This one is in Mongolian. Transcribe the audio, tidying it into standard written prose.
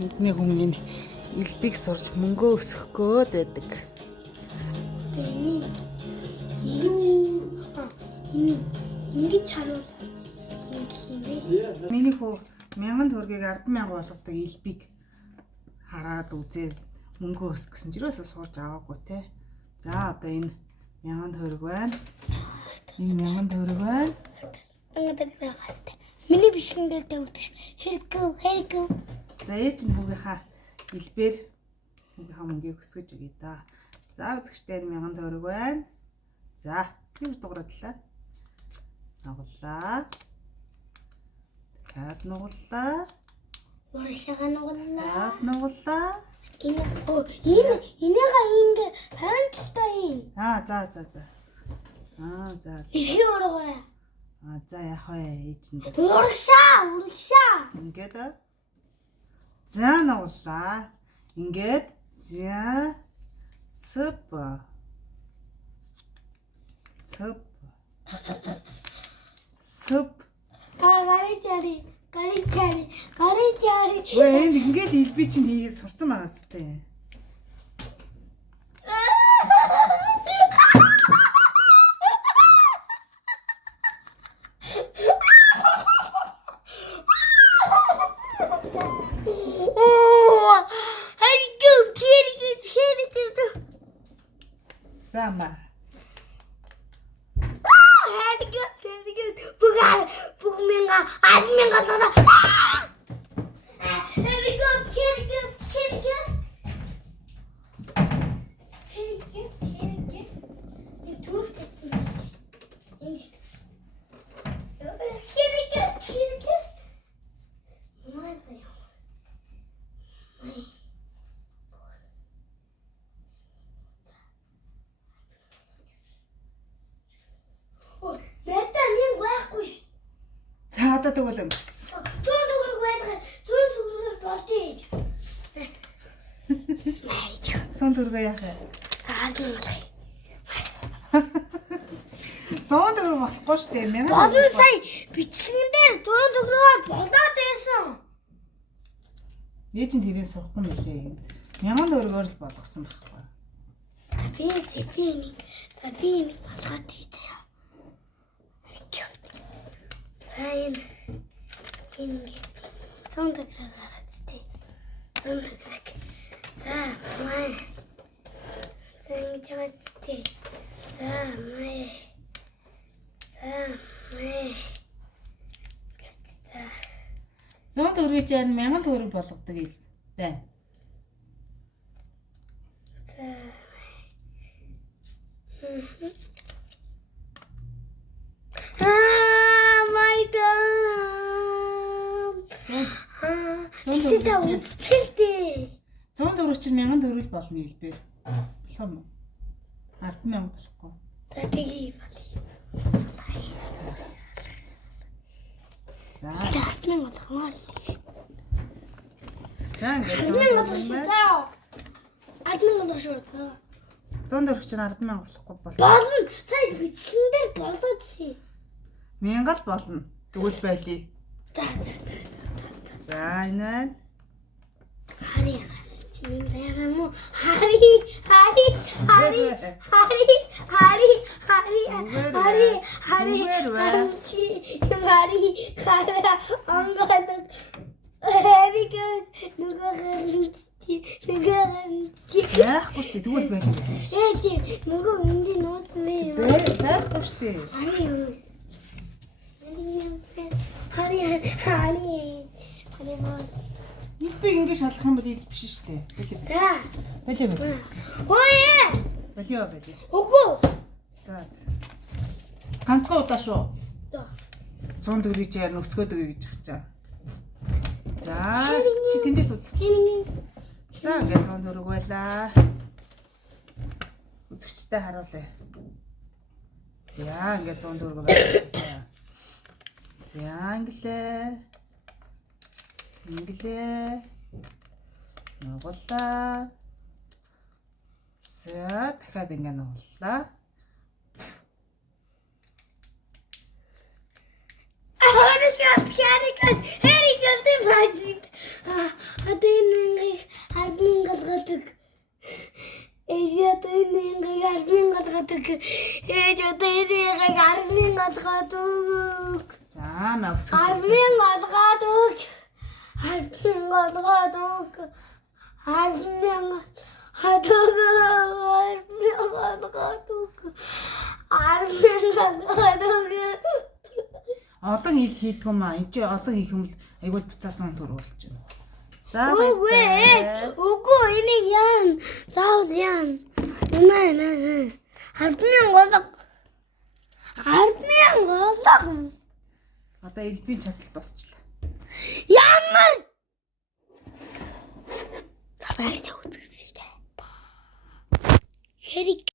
Эдний хүмүүс элбэг сурж мөнгөө өсгөх гээд байдаг. Ингэж харуул. Миний хүү 1000 төгрөгийг 100000 болгодог элбэг хараад үзээд мөнгөө өсгөх гэсэн ч юусоо сууж аваагүй те. За одоо энэ 1000 төгрөг байна. Энэ 1000 төгрөг байна. Миний бишгэн дээр тавьдаш хэрэггүй. За ээж нь хүүгийнхаа элбээр хүүгийнхаа мөнгийг өсгөж өгье да. За үзэгчтэй 1000 төгрөг байна. За юу дуурайлаа? Нуглаа. Дахиад нуглаа. Урагшаага нуглаа. Нуглаа. Энийгээ ингэ хандлаа юм. За. За. Ихээ урагаарай. За яах вэ ээж нь. Урагшаа. Ингээд за нуглаа. Ингээд за цэп. Гаричари. Вэ ингээд элби чинь хийгээд сурцсан байгаа зү. Зама. За одоо тэгвэл 100 төгрөг байдаг. 100 төгрөгөөр болтё ээж. 100 төгрөг яах вэ? За 100 төгрөг болохгүй шүү дээ. 1000 болно сая бичлэгэн дээр 100 төгрөгөөр болоод байсан. Ээж нь тэрийг сурахгүй мөлий. 1000 төгрөгөөр л болгосон байхгүй. Би энэ болгоод хийдэг. Сайн ингэ 100 төгрөг гаргацтэй. 100 төгрөг. За май. Сайн чагттэй. За май. За 100 төгрөгийг чинь 1000 төгрөг болгодог юм байна. За. My God. 100 төгрөг чинь 1000 төгрөг болно хэлбэр. Болох юм уу? 100000 болохгүй. За тэгээ болъё. За 100000 болгоно л шүү дээ. За ингээд 100000 болгоно шүү. 100000 болгоно шүү. 100 төгрөг чинь 100000 болохгүй болно. Болно. Сая бичлэгэн дээр болоод ирсэн. 1000 л болно. Тэгвэл байлий. За. За энэ байна. Хари. Яахгүй шүү дээ. Тэгвэл байлий. Ээж нөгөө энд нууц мэй. Байхгүй шүү дээ. Хари бол Илбэг ингэ шалах юм бол ил биш шүү дээ. за. Байлий. Хөөе. Байлий. Үгүй. За. Ганцхан удаа шүү. За. 100 төгрөгийг чинь өсгөөд өгье гэж хачаа. За чи тэндээс үз. За ингээд 100 төгрөг байлаа. Үзэгчтэй харуулъя. За ингээд 100 төгрөг байлаа. За инглээ. Нуглаа. За дахиад ингээд нуглаа. Harika, harika, harika, harika. Одоо энэ хардмын галгадаг. Ээж одоо энэ хардмын галгадаг. Ээж одоо энэ хардмын галгадаг. За маа өсгөх. Хардмын галгадаг. Хардмын галгадаг. Хардмын Олон ил хийдэг юм аа. Энд чи олон хийх юм бол айгуул буцаацсан төр болж байна. За Үгүй ээ. Үгүй энийг яан. Заавал яан. Наа. Хардмын голог. Хардмын голог. Одоо элбийн чадал тусчлаа. Ямар Забайс үзсэн шүү дээ. Хэрэг